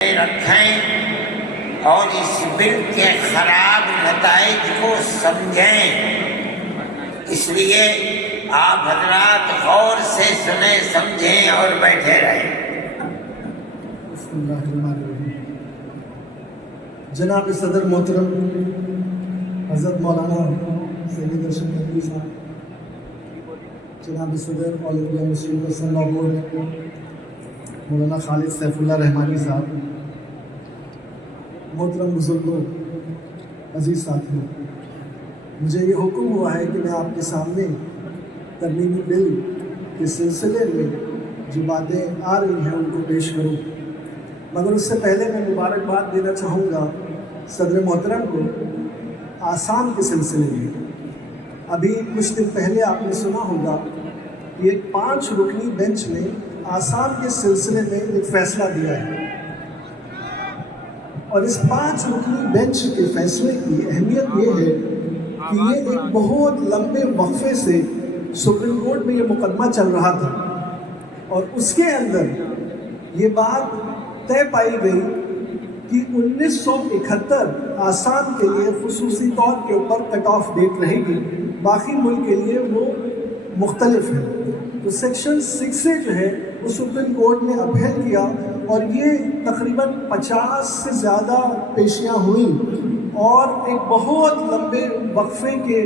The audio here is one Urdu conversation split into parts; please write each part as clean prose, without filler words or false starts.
رکھیں اور اس بل کے خراب نتائج کو سمجھیں۔ اس لیے آپ حضرات غور سے سنیں، سمجھیں اور بیٹھے رہیں۔ بسم اللہ الرحمن الرحیم۔ جناب صدر محترم حضرت مولانا سید ارشد نقوی صاحب، جناب صدر آل انڈیا مسلم پرسنل لا بورڈ مولانا خالد سیف اللہ رحمانی صاحب، محترم بزرگوں، عزیز ساتھیوں، مجھے یہ حکم ہوا ہے کہ میں آپ کے سامنے ترمیمی بل کے سلسلے میں جو باتیں آ رہی ہیں ان کو پیش کروں، مگر اس سے پہلے میں مبارکباد دینا چاہوں گا صدر محترم کو آسام کے سلسلے میں۔ ابھی کچھ دن پہلے آپ نے سنا ہوگا کہ ایک 5 رکنی بینچ نے آسام کے سلسلے میں ایک فیصلہ دیا ہے، اور اس 5 رکنی بینچ کے فیصلے کی اہمیت یہ ہے کہ یہ ایک بہت لمبے وقفے سے سپریم کورٹ میں یہ مقدمہ چل رہا تھا، اور اس کے اندر یہ بات طے پائی گئی کہ 1971 آسام کے لیے خصوصی طور کے اوپر کٹ آف ڈیٹ رہے گی، باقی ملک کے لیے وہ مختلف ہے۔ تو سیکشن 6 جو ہے وہ سپریم کورٹ نے اپہیل کیا، اور یہ تقریباً 50 سے زیادہ پیشیاں ہوئیں، اور ایک بہت لمبے وقفے کے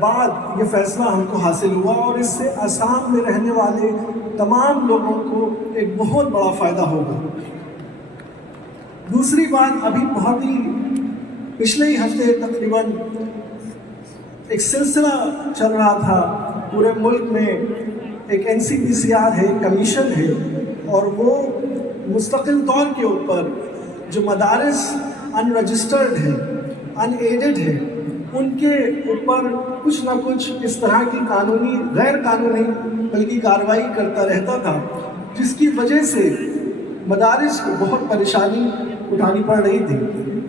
بعد یہ فیصلہ ہم کو حاصل ہوا، اور اس سے آسام میں رہنے والے تمام لوگوں کو ایک بہت بڑا فائدہ ہوگا۔ دوسری بات، ابھی بہت ہی پچھلے ہی ہفتے تقریباً ایک سلسلہ چل رہا تھا پورے ملک میں، ایک NCPCR ہے، کمیشن ہے، اور وہ مستقل طور کے اوپر جو مدارس ان رجسٹرڈ ہیں، ان ایڈڈ ہیں، ان کے اوپر کچھ نہ کچھ اس طرح کی قانونی غیر قانونی بلکہ کارروائی کرتا رہتا تھا، جس کی وجہ سے مدارس کو بہت پریشانی اٹھانی پڑ رہی تھی۔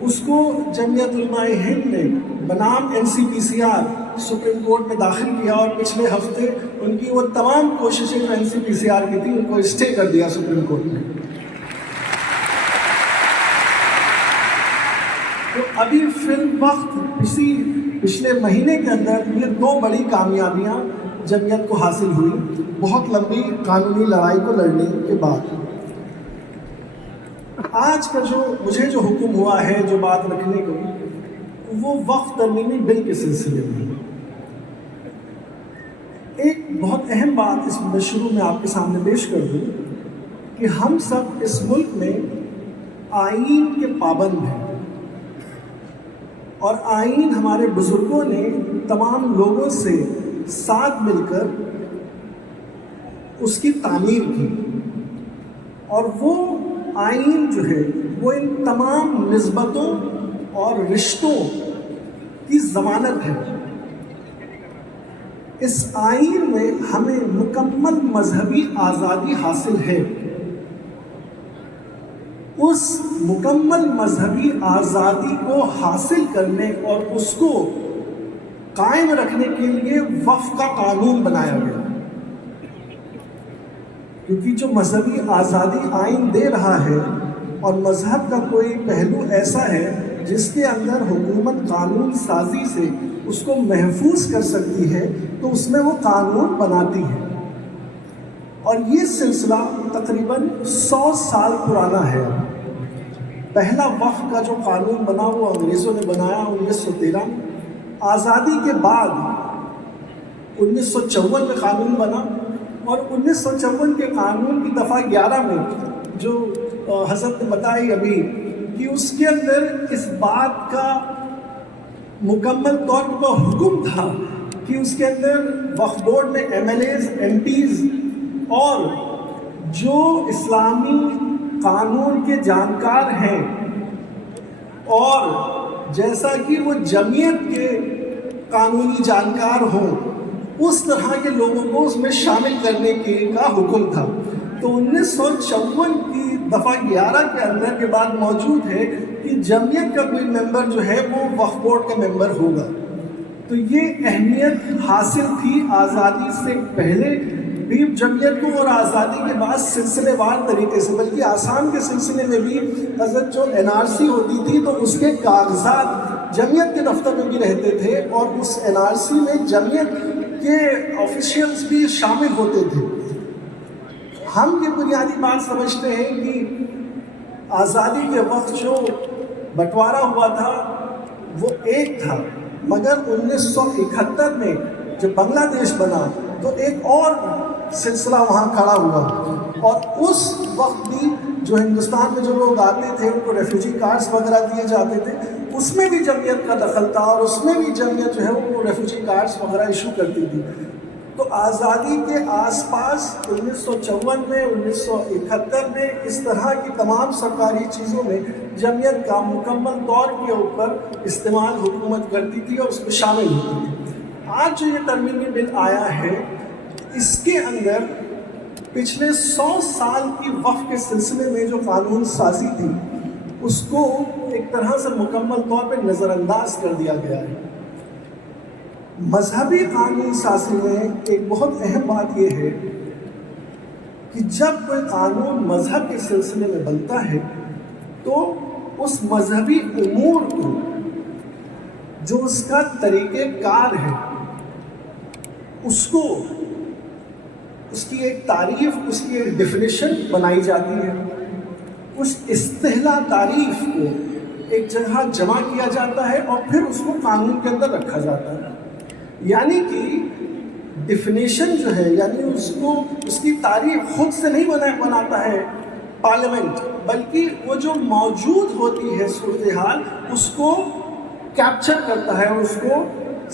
اس کو جمعیت علماء ہند نے بنام NCPCR سپریم کورٹ میں داخل کیا، اور پچھلے ہفتے ان کی وہ تمام کوششیں جو NCPCR کی تھی ان کو اسٹے کر دیا سپریم کورٹ نے۔ تو ابھی فی الوقت پچھلے مہینے کے اندر یہ 2 بڑی کامیابیاں جمعیت کو حاصل ہوئی، بہت لمبی قانونی لڑائی کو لڑنے کے بعد۔ آج کا مجھے جو حکم ہوا ہے، جو بات رکھنے کو، وہ وقف ترمیمی بل کے سلسلے میں ایک بہت اہم بات اس شروع میں آپ کے سامنے پیش کر دوں کہ ہم سب اس ملک میں آئین کے پابند ہیں، اور آئین ہمارے بزرگوں نے تمام لوگوں سے ساتھ مل کر اس کی تعمیر کی، اور وہ آئین جو ہے وہ ان تمام نسبتوں اور رشتوں کی ضمانت ہے۔ اس آئین میں ہمیں مکمل مذہبی آزادی حاصل ہے۔ اس مکمل مذہبی آزادی کو حاصل کرنے اور اس کو قائم رکھنے کے لیے وقف کا قانون بنایا گیا، کیونکہ جو مذہبی آزادی آئین دے رہا ہے، اور مذہب کا کوئی پہلو ایسا ہے جس کے اندر حکومت قانون سازی سے اس کو محفوظ کر سکتی ہے، تو اس میں وہ قانون بناتی ہے، اور یہ سلسلہ تقریباً 100 سال پرانا ہے۔ پہلا وقف کا جو قانون بنا وہ انگریزوں نے بنایا 1913 میں۔ آزادی کے بعد 1954 میں قانون بنا، اور 1954 کے قانون کی دفعہ 11 میں جو حضرت نے بتائی ابھی کہ اس کے اندر اس بات کا مکمل طور پر حکم تھا کہ اس کے اندر وقف بورڈ میں MLAs، MPs اور جو اسلامی قانون کے جانکار ہیں، اور جیسا کہ وہ جمعیت کے قانونی جانکار ہوں، اس طرح کے لوگوں کو اس میں شامل کرنے کا حکم تھا۔ تو 1954 کی دفعہ 11 کے اندر کے بعد موجود ہے کہ جمعیت کا کوئی ممبر جو ہے وہ وقف بورڈ کا ممبر ہوگا۔ تو یہ اہمیت حاصل تھی آزادی سے پہلے بھی جمعیت کو اور آزادی کے بعد سلسلے وار طریقے سے، بلکہ آسام کے سلسلے میں بھی حضرت جو NRC ہوتی تھی تو اس کے کاغذات جمعیت کے دفتر میں بھی رہتے تھے، اور اس NRC میں جمعیت کے آفیشیلز بھی شامل ہوتے تھے۔ ہم یہ بنیادی بات سمجھتے ہیں کہ آزادی کے وقت جو بٹوارا ہوا تھا وہ ایک تھا، مگر 1971 میں جب بنگلہ دیش بنا تو ایک اور سلسلہ وہاں کھڑا ہوا، اور اس وقت بھی جو ہندوستان میں جو لوگ آتے تھے ان کو ریفیوجی کارڈز وغیرہ دیے جاتے تھے، اس میں بھی جمعیت کا دخل تھا، اور اس میں بھی جمعیت جو ہے وہ ریفیوجی کارڈز وغیرہ ایشو کرتی تھی۔ تو آزادی کے آس پاس 1954 میں 1971 میں اس طرح کی تمام سرکاری چیزوں میں جمعیت کا مکمل طور کے اوپر استعمال حکومت کرتی تھی اور اس میں شامل ہوتی تھی۔ آج جو یہ ترمیمی بل آیا ہے اس کے اندر پچھلے 100 سال کی وقف کے سلسلے میں جو قانون سازی تھی اس کو ایک طرح سے مکمل طور پہ نظر انداز کر دیا گیا ہے۔ مذہبی قانون سازی میں ایک بہت اہم بات یہ ہے کہ جب کوئی قانون مذہب کے سلسلے میں بنتا ہے تو اس مذہبی امور کو جو اس کا طریقہ کار ہے اس کو، اس کی ایک تعریف، اس کی ایک ڈیفینیشن بنائی جاتی ہے، اس اصطلاح تعریف کو ایک جگہ جمع کیا جاتا ہے اور پھر اس کو قانون کے اندر رکھا جاتا ہے۔ یعنی کہ ڈیفینیشن جو ہے، یعنی اس کی تعریف خود سے نہیں بناتا ہے پارلیمنٹ، بلکہ وہ جو موجود ہوتی ہے صورتحال اس کو کیپچر کرتا ہے اور اس کو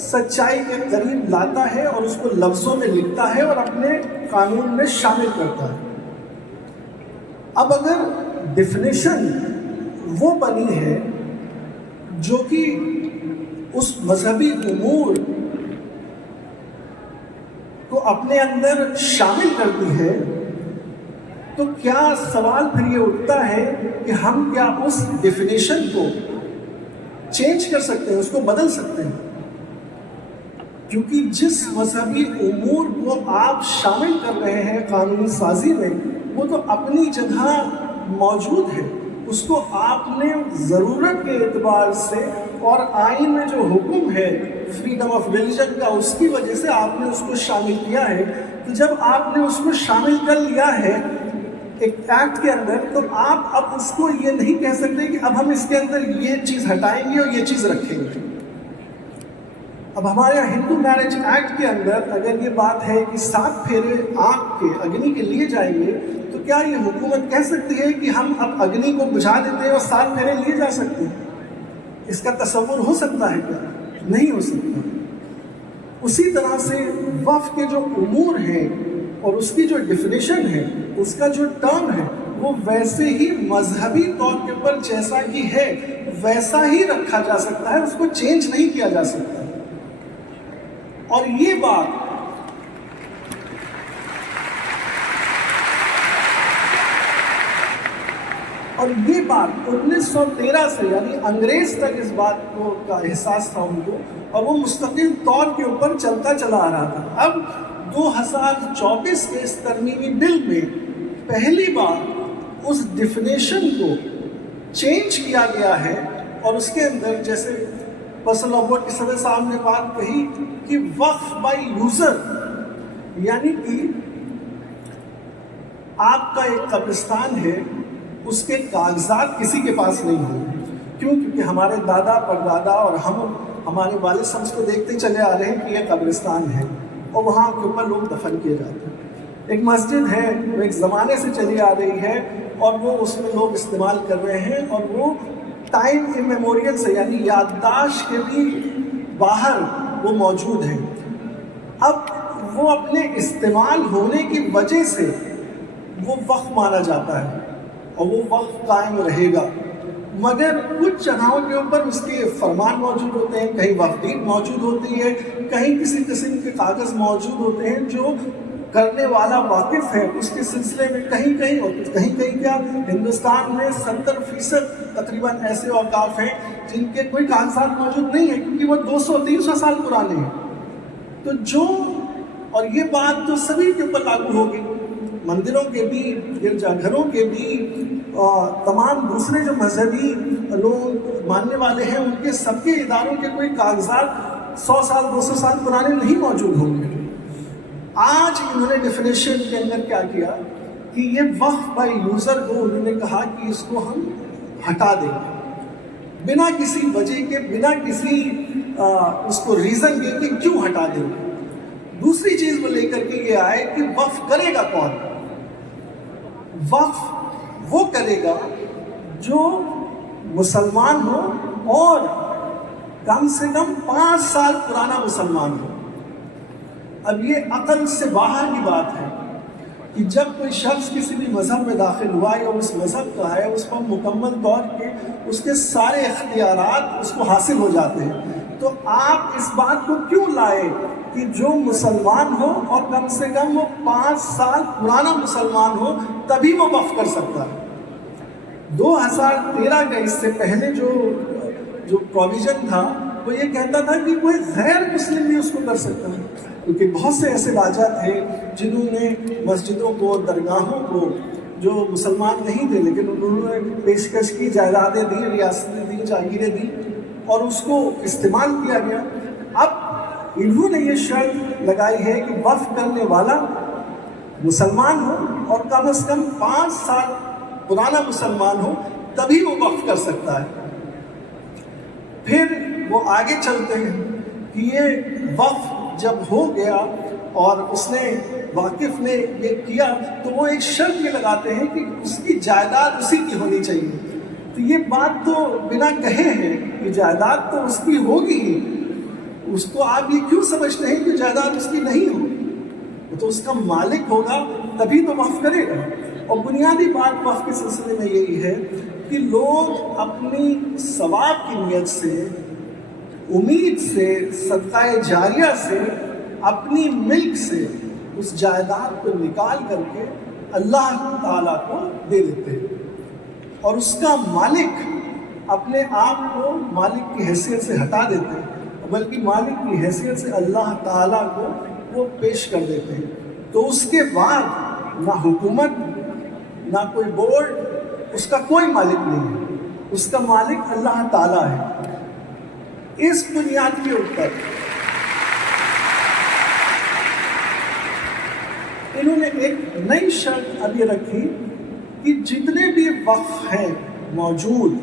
سچائی کے قریب لاتا ہے اور اس کو لفظوں میں لکھتا ہے اور اپنے قانون میں شامل کرتا ہے۔ اب اگر ڈیفینیشن وہ بنی ہے جو کہ اس مذہبی امور کو اپنے اندر شامل کرتی ہے تو کیا سوال پھر یہ اٹھتا ہے کہ ہم کیا اس ڈیفینیشن کو چینج کر سکتے ہیں، اس کو بدل سکتے ہیں؟ کیونکہ جس مذہبی امور کو آپ شامل کر رہے ہیں قانون سازی میں وہ تو اپنی جگہ موجود ہے، اس کو آپ نے ضرورت کے اعتبار سے اور آئین میں جو حکم ہے فریڈم آف ریلیجن کا اس کی وجہ سے آپ نے اس کو شامل کیا ہے۔ تو جب آپ نے اس کو شامل کر لیا ہے ایک ایکٹ کے اندر تو آپ اب اس کو یہ نہیں کہہ سکتے کہ اب ہم اس کے اندر یہ چیز ہٹائیں گے اور یہ چیز رکھیں گے۔ اب ہمارے ہندو میرج ایکٹ کے اندر اگر یہ بات ہے کہ 7 پھیرے آگ کے اگنی کے لیے جائیں گے تو کیا یہ حکومت کہہ سکتی ہے کہ ہم اب اگنی کو بجھا دیتے ہیں اور 7 پھیرے لیے جا سکتے ہیں؟ اس کا تصور ہو سکتا ہے کیا؟ نہیں ہو سکتا۔ اسی طرح سے وقف کے جو امور ہیں اور اس کی جو ڈیفینیشن ہے، اس کا جو ٹرم ہے وہ ویسے ہی مذہبی طور کے پر جیسا کہ ہے ویسا ہی رکھا جا سکتا ہے، اس کو چینج نہیں کیا جا سکتا۔ اور یہ بات اور یہ بات 1913 سے یعنی انگریز تک اس بات کو کا احساس تھا ان کو، اور وہ مستقل طور کے اوپر چلتا چلا آ رہا تھا۔ اب 2024 کے اس ترمیمی بل میں پہلی بار اس ڈیفینیشن کو چینج کیا گیا ہے، اور اس کے اندر جیسے پرسن لاء بورڈ کے صدر صاحب نے بات کہی کہ وقف بائی یوزر، یعنی کہ آپ کا ایک قبرستان ہے، اس کے کاغذات کسی کے پاس نہیں ہوں۔ کیوں؟ کیونکہ ہمارے دادا پردادا اور ہمارے والد صاحب اس کو دیکھتے چلے آ رہے ہیں کہ یہ قبرستان ہے اور وہاں کے اوپر لوگ دفن کیے جاتے ہیں۔ ایک مسجد ہے وہ ایک زمانے سے چلی آ رہی ہے اور وہ اس میں لوگ استعمال کر رہے ہیں، اور وہ ٹائم امیموریل سے یعنی یادداشت کے بھی باہر وہ موجود ہیں۔ اب وہ اپنے استعمال ہونے کی وجہ سے وہ وقف مانا جاتا ہے اور وہ وقف قائم رہے گا، مگر کچھ جگہوں کے اوپر اس کے فرمان موجود ہوتے ہیں، کہیں وقف ڈیڈ موجود ہوتی ہے، کہیں کسی قسم کے کاغذ موجود ہوتے ہیں جو کرنے والا واقف ہے اس کے سلسلے میں کہیں کہیں، اور کہیں کہیں کیا ہندوستان میں 70% تقریباً ایسے اوقاف ہیں جن کے کوئی کاغذات موجود نہیں ہیں کیونکہ وہ 200-300 سال پرانے ہیں۔ تو جو اور یہ بات تو سبھی کے اوپر لاگو ہوگی، مندروں کے بھی، گرجا گھروں کے بھی، تمام دوسرے جو مذہبی لوگ ماننے والے ہیں ان کے سب کے اداروں کے کوئی کاغذات 100 سال 200 سال پرانے نہیں موجود ہوں گے۔ آج انہوں نے ڈیفینیشن کے اندر کیا کیا کہ یہ وقف بائی یوزر کو انہوں نے کہا کہ اس کو ہم ہٹا دیں بنا کسی وجہ کے، بنا کسی اس کو ریزن دے کہ کیوں ہٹا دیں۔ دوسری چیز وہ لے کر کے یہ آئے کہ وقف کرے گا کون؟ وقف وہ کرے گا جو مسلمان ہو اور کم سے کم 5 سال پرانا مسلمان ہو۔ اب یہ عقل سے باہر کی بات ہے کہ جب کوئی شخص کسی بھی مذہب میں داخل ہوا یا اس مذہب کا ہے، اس پر مکمل طور پہ اس کے سارے اختیارات اس کو حاصل ہو جاتے ہیں، تو آپ اس بات کو کیوں لائے کہ جو مسلمان ہو اور کم سے کم وہ 5 سال پرانا مسلمان ہو تبھی وہ وقف کر سکتا ہے۔ 2013 کا اس سے پہلے جو پروویژن تھا وہ یہ کہتا تھا کہ کوئی غیر مسلم بھی اس کو کر سکتا ہے، کیونکہ بہت سے ایسے راجا تھے جنہوں نے مسجدوں کو، درگاہوں کو، جو مسلمان نہیں تھے لیکن انہوں نے پیشکش کی، جائیدادیں دی، ریاستیں دی، جاگیریں دی اور اس کو استعمال کیا گیا۔ اب انہوں نے یہ شرط لگائی ہے کہ وقف کرنے والا مسلمان ہو اور کم از کم 5 سال پرانا مسلمان ہو تبھی وہ وقف کر سکتا ہے۔ پھر وہ آگے چلتے ہیں کہ یہ وقف جب ہو گیا اور اس نے واقف نے یہ کیا تو وہ ایک شرط یہ لگاتے ہیں کہ اس کی جائیداد اسی کی ہونی چاہیے۔ تو یہ بات تو بنا کہے ہے کہ جائیداد تو اس کی ہوگی ہی، اس کو آپ یہ کیوں سمجھتے ہیں کہ جائیداد اس کی نہیں ہو؟ تو اس کا مالک ہوگا تبھی تو وقف کرے گا۔ اور بنیادی بات وقف کے سلسلے میں یہی ہے کہ لوگ اپنی ثواب کی نیت سے، امید سے، صدقہ جاریہ سے، اپنی ملک سے اس جائیداد کو نکال کر کے اللہ تعالیٰ کو دے دیتے ہیں، اور اس کا مالک اپنے آپ کو مالک کی حیثیت سے ہٹا دیتے ہیں، بلکہ مالک کی حیثیت سے اللہ تعالیٰ کو وہ پیش کر دیتے ہیں۔ تو اس کے بعد نہ حکومت، نہ کوئی بورڈ، اس کا کوئی مالک نہیں ہے، اس کا مالک اللہ تعالیٰ ہے۔ اس بنیاد کے اوپر انہوں نے ایک نئی شرط اب یہ رکھی کہ جتنے بھی وقف ہیں موجود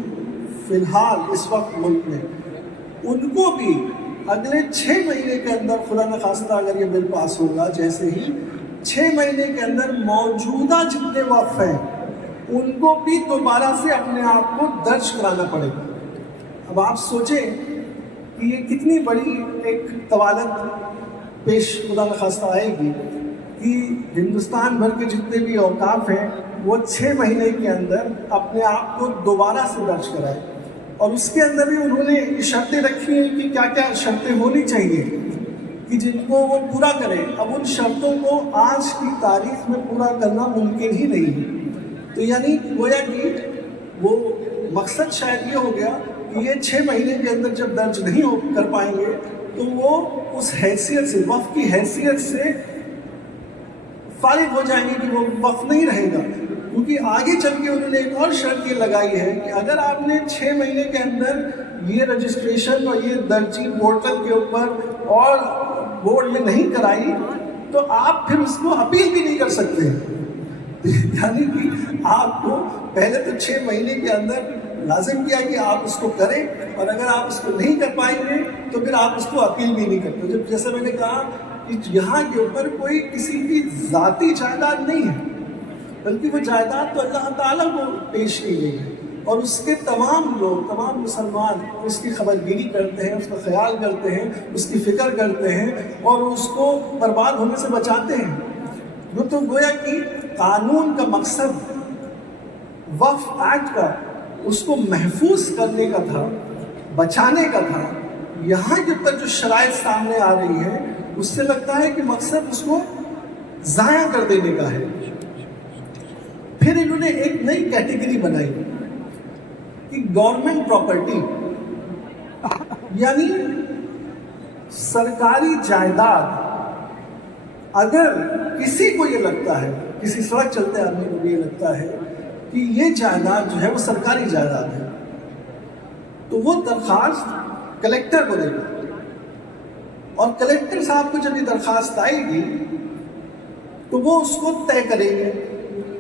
فی الحال اس وقت ملک میں، ان کو بھی اگلے 6 مہینے کے اندر، خدا نخواستہ اگر یہ بل پاس ہوگا، جیسے ہی 6 مہینے کے اندر موجودہ جتنے وقف ہیں ان کو بھی دوبارہ سے اپنے آپ کو درج کرانا پڑے گا۔ اب آپ سوچیں کہ یہ کتنی بڑی ایک طوالت پیش خدا نخواستہ آئے گی کہ ہندوستان بھر کے جتنے بھی اوقاف ہیں وہ 6 مہینے کے اندر اپنے آپ کو دوبارہ سے درج کرائے، اور اس کے اندر بھی انہوں نے یہ شرطیں رکھی ہیں کہ کیا کیا شرطیں ہونی چاہیے کہ جن کو وہ پورا کریں۔ اب ان شرطوں کو آج کی تاریخ میں پورا کرنا ممکن ہی نہیں ہے۔ تو یعنی گویا کہ وہ مقصد شاید یہ ہو گیا کہ یہ 6 مہینے کے اندر جب درج نہیں کر پائیں گے تو وہ اس حیثیت سے، وقف کی حیثیت سے فارغ ہو جائیں گے کہ وہ وقف نہیں رہے گا، کیونکہ آگے چل کے انہوں نے ایک اور شرط یہ لگائی ہے کہ اگر آپ نے 6 مہینے کے اندر یہ رجسٹریشن اور یہ درجی پورٹل کے اوپر اور بورڈ میں نہیں کرائی تو آپ پھر اس کو اپیل بھی نہیں کر سکتے۔ یعنی کہ آپ کو پہلے تو 6 مہینے کے اندر لازم کیا کہ آپ اس کو کریں، اور اگر آپ اس کو نہیں کر پائیں گے تو پھر آپ اس کو اپیل بھی نہیں کرتے۔ جیسے میں نے کہا کہ یہاں کے اوپر کوئی کسی کی ذاتی جائیداد نہیں ہے، بلکہ وہ جائیداد تو اللہ تعالیٰ کو پیش کی گئی ہے، اور اس کے تمام لوگ، تمام مسلمان اس کی خبرگیری کرتے ہیں، اس کا خیال کرتے ہیں، اس کی فکر کرتے ہیں اور اس کو برباد ہونے سے بچاتے ہیں۔ وہ تو گویا کہ قانون کا مقصد وقف ایکٹ کا اس کو محفوظ کرنے کا تھا، بچانے کا تھا۔ یہاں کے اوپر جو شرائط سامنے آ رہی ہیں اس سے لگتا ہے کہ مقصد اس کو ضائع کر دینے کا ہے۔ پھر انہوں نے ایک نئی کیٹیگری بنائی کہ گورنمنٹ پراپرٹی، یعنی سرکاری جائیداد اگر کسی کو یہ لگتا ہے، کسی سڑک چلتے آدمی کو بھی یہ لگتا ہے کہ یہ جائیداد جو ہے وہ سرکاری جائیداد ہے، تو وہ درخواست کلیکٹر کو دے گا، اور کلیکٹر صاحب کو جب یہ درخواست آئے گی تو وہ اس کو طے کریں گے،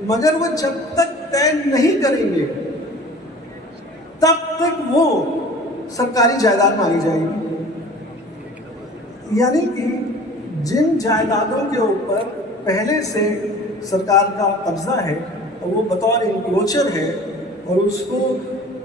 مگر وہ جب تک طے نہیں کریں گے تب تک وہ سرکاری جائیداد مانی جائے گی۔ یعنی کہ جن جائیدادوں کے اوپر پہلے سے سرکار کا قبضہ ہے اور وہ بطور انکلوچر ہے اور اس کو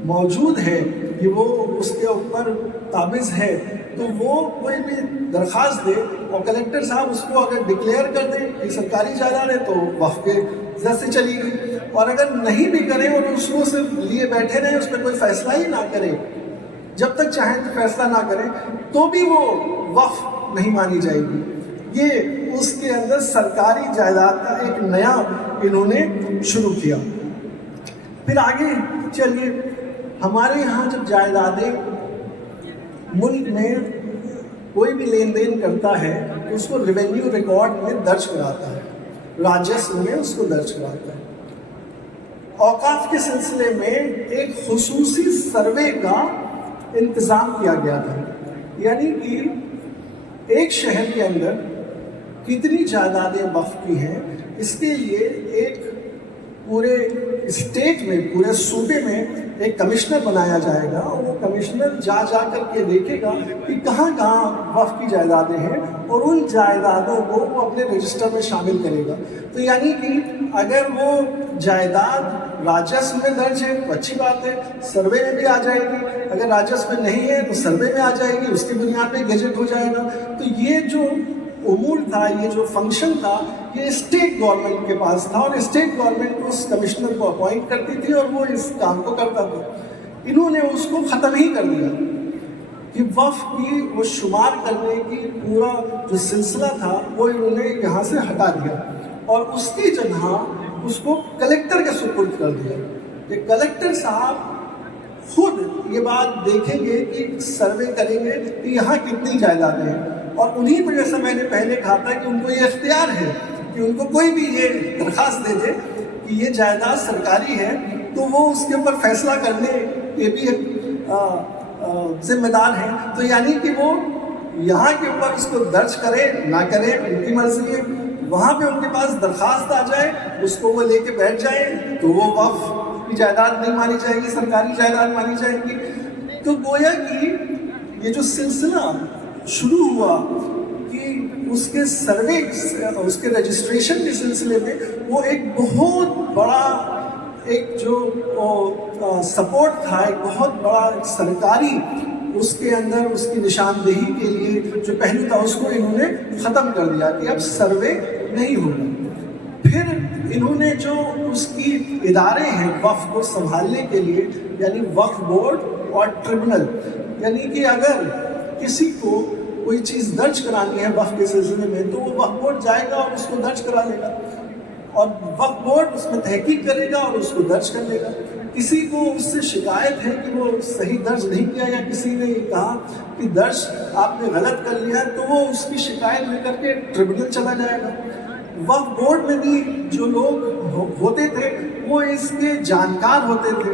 موجود ہے کہ وہ اس کے اوپر قابض ہے، تو وہ کوئی بھی درخواست دے اور کلیکٹر صاحب اس کو اگر ڈکلیئر کر دیں کہ سرکاری جائیداد ہے تو وقف کے زد سے چلی گئی، اور اگر نہیں بھی کریں اور اس کو صرف لیے بیٹھے رہیں، اس پہ کوئی فیصلہ ہی نہ کریں، جب تک چاہیں تو فیصلہ نہ کریں، تو بھی وہ وقف نہیں مانی جائے گی۔ یہ اس کے اندر سرکاری جائیداد کا ایک نیا انہوں نے شروع کیا۔ پھر آگے چلیے، ہمارے یہاں جب جائیدادیں ملک میں کوئی بھی لین دین کرتا ہے تو اس کو ریونیو ریکارڈ میں درج کراتا ہے، راجسو میں اس کو درج کراتا ہے۔ اوقاف کے سلسلے میں ایک خصوصی سروے کا انتظام کیا گیا تھا، یعنی کہ ایک شہر کے اندر کتنی جائیدادیں وقف کی ہیں، اس کے لیے ایک پورے اسٹیٹ میں، پورے صوبے میں ایک کمشنر بنایا جائے گا، اور وہ کمشنر جا کر کے دیکھے گا کہ کہاں کہاں وقف کی جائیدادیں ہیں اور ان جائیدادوں کو وہ اپنے رجسٹر میں شامل کرے گا۔ تو یعنی کہ اگر وہ جائیداد راجسو میں درج ہے تو اچھی بات ہے، سروے میں بھی آ جائے گی، اگر راجسو میں نہیں ہے تو سروے میں آ جائے گی، اس کی بنیاد پہ گیجٹ ہو جائے گا۔ تو یہ جو امور تھا، یہ جو فنکشن تھا، یہ اسٹیٹ گورنمنٹ کے پاس تھا، اور اسٹیٹ گورنمنٹ اس کمشنر کو اپوائنٹ کرتی تھی اور وہ اس کام کو کرتا تھا۔ انہوں نے اس کو ختم ہی کر دیا کہ وقف کی وہ شمار کرنے کی پورا جو سلسلہ تھا وہ انہوں نے یہاں سے ہٹا دیا، اور اس کی جگہ اس کو کلیکٹر کے سپرد کر دیا کہ کلیکٹر صاحب خود یہ بات دیکھیں گے کہ سروے کریں گے کہ یہاں کتنی جائیدادیں ہیں، اور انہی پہ جیسا میں نے پہلے کہا تھا کہ ان کو یہ اختیار ہے کہ ان کو کوئی بھی یہ درخواست دے دے کہ یہ جائیداد سرکاری ہے تو وہ اس کے اوپر فیصلہ کرنے کے بھی ذمہ دار ہیں۔ تو یعنی کہ وہ یہاں کے اوپر اس کو درج کرے نہ کرے ان کی مرضی ہے، وہاں پہ ان کے پاس درخواست آ جائے، اس کو وہ لے کے بیٹھ جائیں تو وہ وقف کی جائیداد نہیں مانی جائے گی، سرکاری جائیداد مانی جائے گی۔ تو گویا کہ یہ جو سلسلہ شروع ہوا کہ اس کے سروے، اس کے رجسٹریشن کے سلسلے میں، وہ ایک بہت بڑا ایک جو سپورٹ تھا، ایک بہت بڑا سرکاری اس کے اندر اس کی نشاندہی کے لیے جو پہلو تھا اس کو انہوں نے ختم کر دیا کہ اب سروے نہیں ہوگا۔ پھر انہوں نے جو اس کی ادارے ہیں وقف کو سنبھالنے کے لیے، یعنی وقف بورڈ اور ٹریبونل، یعنی کہ اگر کسی کو کوئی چیز درج کرانی ہے وقف کے سلسلے میں تو وہ وقف بورڈ جائے گا اور اس کو درج کرا لے گا، اور وقف بورڈ اس میں تحقیق کرے گا اور اس کو درج کر لے گا۔ کسی کو اس سے شکایت ہے کہ وہ صحیح درج نہیں کیا، یا کسی نے یہ کہا کہ درج آپ نے غلط کر لیا ہے، تو وہ اس کی شکایت لے کر کے ٹریبونل چلا جائے گا۔ وقف بورڈ میں بھی جو لوگ ہوتے تھے وہ اس کے جانکار ہوتے تھے،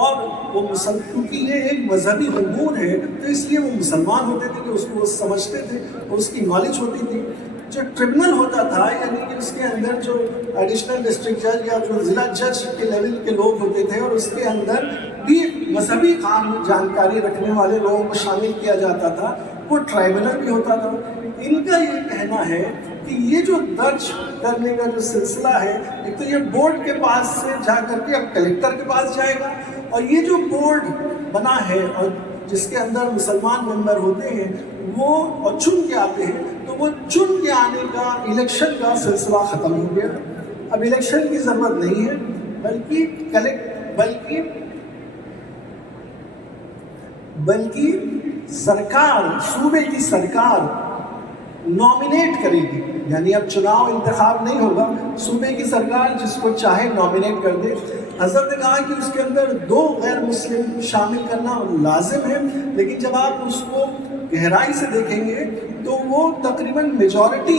اور وہ کیونکہ یہ ایک مذہبی امور ہے تو اس لیے وہ مسلمان ہوتے تھے کہ اس کو وہ سمجھتے تھے اور اس کی نالج ہوتی تھی۔ جو ٹریبونل ہوتا تھا، یعنی کہ اس کے اندر جو ایڈیشنل ڈسٹرکٹ جج یا جو ضلع جج کے لیول کے لوگ ہوتے تھے، اور اس کے اندر بھی مذہبی جانکاری رکھنے والے لوگوں کو شامل کیا جاتا تھا، وہ ٹرائبونل بھی ہوتا تھا۔ ان کا یہ کہنا ہے کہ یہ جو درج کرنے کا جو سلسلہ ہے، ایک تو یہ بورڈ کے پاس سے جا کر کے اب کلیکٹر کے پاس جائے گا، اور یہ جو بورڈ بنا ہے اور جس کے اندر مسلمان ممبر ہوتے ہیں وہ اور چن کے آتے ہیں، تو وہ چن کے آنے کا الیکشن کا سلسلہ ختم ہو گیا۔ اب الیکشن کی ضرورت نہیں ہے، بلکہ سرکار، صوبے کی سرکار نامینیٹ کرے گی، یعنی اب چناؤ انتخاب نہیں ہوگا، صوبے کی سرکار جس کو چاہے نامینیٹ کر دے۔ حضرت نے کہا کہ اس کے اندر 2 غیر مسلم شامل کرنا لازم ہے، لیکن جب آپ اس کو گہرائی سے دیکھیں گے تو وہ تقریباً میجورٹی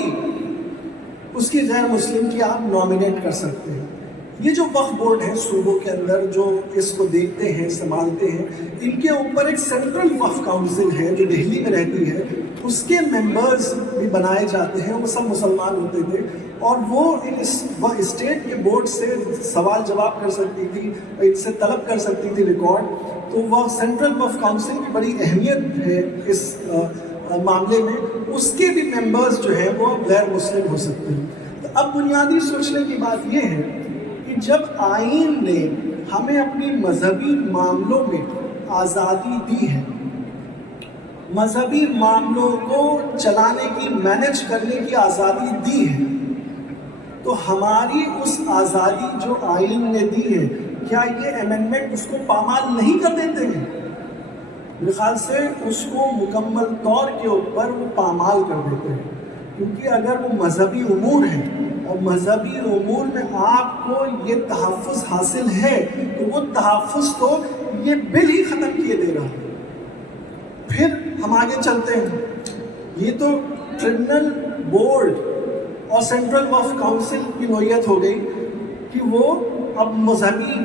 اس کی غیر مسلم کی آپ نامینیٹ کر سکتے ہیں۔ یہ جو وقف بورڈ ہے صوبوں کے اندر جو اس کو دیکھتے ہیں سنبھالتے ہیں، ان کے اوپر ایک سینٹرل وقف کاؤنسل ہے جو دہلی میں رہتی ہے، اس کے ممبرز بھی بنائے جاتے ہیں، وہ سب مسلمان ہوتے تھے، اور وہ اسٹیٹ کے بورڈ سے سوال جواب کر سکتی تھی، ان سے طلب کر سکتی تھی ریکارڈ۔ تو وہ سینٹرل وقف کاؤنسل کی بڑی اہمیت ہے اس معاملے میں، اس کے بھی ممبرز جو ہیں وہ غیر مسلم ہو سکتے ہیں۔ تو اب بنیادی سوچنے کی بات یہ ہے کہ جب آئین نے ہمیں اپنی مذہبی معاملوں میں آزادی دی ہے، مذہبی معاملوں کو چلانے کی، مینیج کرنے کی آزادی دی ہے، تو ہماری اس آزادی جو آئین نے دی ہے، کیا یہ امینڈمنٹ اس کو پامال نہیں کر دیتے ہیں؟ میرے خیال سے اس کو مکمل طور کے اوپر وہ پامال کر دیتے ہیں، کیونکہ اگر وہ مذہبی امور ہیں اور مذہبی امور میں آپ کو یہ تحفظ حاصل ہے، تو وہ تحفظ تو یہ بل ہی ختم کیے دے رہا ہے۔ پھر ہم آگے چلتے ہیں، یہ تو ٹریبونل بورڈ اور سینٹرل وقف کاؤنسل کی نوعیت ہو گئی کہ وہ اب مذہبی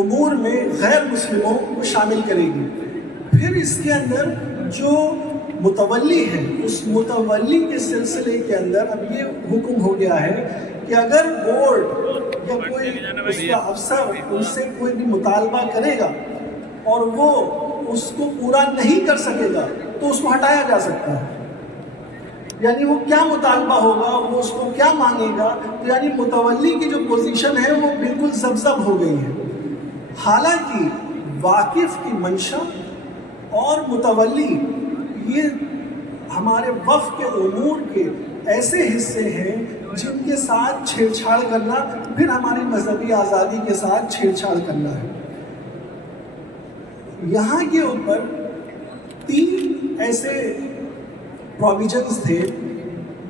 امور میں غیر مسلموں کو شامل کرے گی۔ پھر اس کے اندر جو متولی ہے، اس متولی کے سلسلے کے اندر اب یہ حکم ہو گیا ہے کہ اگر بورڈ یا کوئی اس کا افسر ان سے کوئی بھی مطالبہ کرے گا اور وہ اس کو پورا نہیں کر سکے گا تو اس کو ہٹایا جا سکتا ہے۔ یعنی وہ کیا مطالبہ ہوگا، وہ اس کو کیا مانگے گا، تو یعنی متولی کی جو پوزیشن ہے وہ بالکل زبزب ہو گئی ہے۔ حالانکہ واقف کی منشا اور متولی یہ ہمارے وقف کے امور کے ایسے حصے ہیں جن کے ساتھ چھیڑ چھاڑ کرنا پھر ہماری مذہبی آزادی کے ساتھ چھیڑ چھاڑ کرنا ہے۔ یہاں کے اوپر 3 ایسے پروویژنز تھے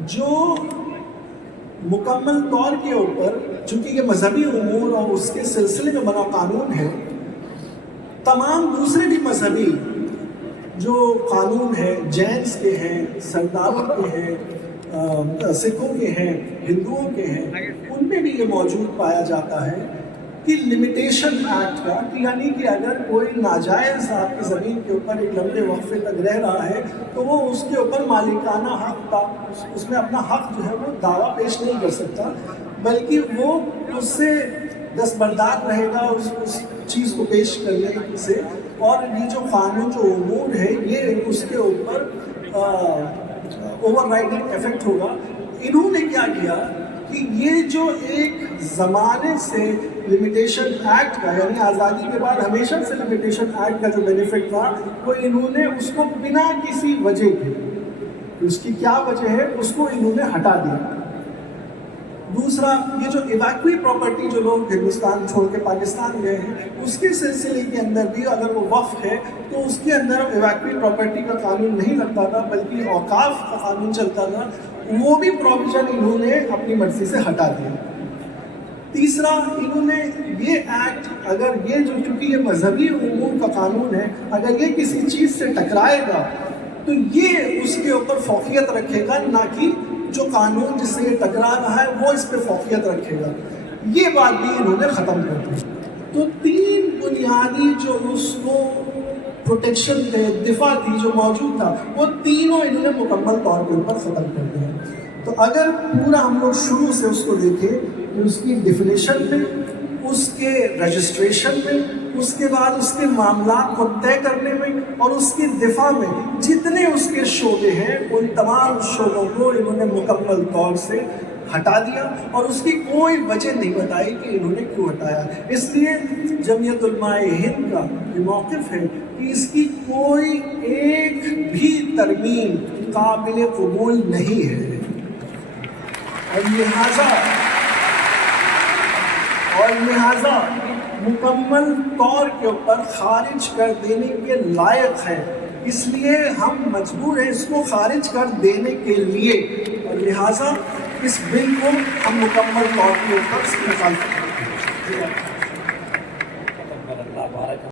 جو مکمل طور کے اوپر، چونکہ یہ مذہبی امور اور اس کے سلسلے میں بنا قانون ہے، تمام دوسرے بھی مذہبی جو قانون ہیں، جینس کے ہیں، سرداروں کے ہیں، سکھوں کے ہیں، ہندوؤں کے ہیں، ان میں بھی یہ موجود پایا جاتا ہے کہ لمیٹیشن ایکٹ کا، کہ یعنی کہ اگر کوئی ناجائز آپ کی زمین کے اوپر ایک لمبے وقفے تک رہ رہا ہے تو وہ اس کے اوپر مالکانہ حق، اس میں اپنا حق جو ہے وہ دعویٰ پیش نہیں کر سکتا، بلکہ وہ اس سے دستبردار رہے گا اس چیز کو پیش کرنے سے، اور یہ جو قانون جو امور ہے یہ اس کے اوپر اوور رائڈنگ ایفیکٹ ہوگا۔ انہوں نے کیا کیا کہ یہ جو ایک زمانے سے لمیٹیشن ایکٹ کا، یعنی آزادی کے بعد ہمیشہ سے لمیٹیشن ایکٹ کا جو بینیفٹ تھا، وہ انہوں نے اس کو بنا کسی وجہ کے، اس کی کیا وجہ ہے، اس کو انہوں نے ہٹا دیا۔ دوسرا، یہ جو ایویکوی پراپرٹی جو لوگ ہندوستان چھوڑ کے پاکستان گئے ہیں، اس کے سلسلے کے اندر بھی اگر وہ وقف ہے تو اس کے اندر ایویکوی پراپرٹی کا قانون نہیں لگتا تھا، بلکہ اوقاف کا قانون چلتا تھا، وہ بھی پروویژن انہوں نے اپنی مرضی سے ہٹا دیا۔ تیسرا، انہوں نے یہ ایکٹ، اگر یہ جو چونکہ یہ مذہبی امور کا قانون ہے، اگر یہ کسی چیز سے ٹکرائے گا تو یہ اس کے اوپر فوقیت رکھے گا، نہ کہ جو قانون جس سے یہ ٹکرا رہا ہے وہ اس پہ فوقیت رکھے گا۔ یہ بات بھی انہوں نے ختم کر دی۔ تو 3 بنیادی جو اس کو پروٹیکشن تھے، دفاع تھی جو موجود تھا، وہ تینوں انہوں نے مکمل طور کے اوپر ختم کر دیا۔ تو اگر پورا ہم لوگ شروع سے اس کو دیکھیں، اس کی ڈیفینیشن میں، اس کے رجسٹریشن میں، اس کے بعد اس کے معاملات کو طے کرنے میں اور اس کی دفاع میں جتنے اس کے شعبے ہیں، ان تمام شعبوں کو انہوں نے مکمل طور سے ہٹا دیا، اور اس کی کوئی وجہ نہیں بتائی کہ انہوں نے کیوں ہٹایا۔ اس لیے جمعیت علماء ہند کا یہ موقف ہے کہ اس کی کوئی ایک بھی ترمیم قابل قبول نہیں ہے، اور لہٰذا مکمل طور کے اوپر خارج کر دینے کے لائق ہے۔ اس لیے ہم مجبور ہیں اس کو خارج کر دینے کے لیے، اور لہٰذا اس بل کو ہم مکمل طور کے اوپر مخالفت کرتے ہیں۔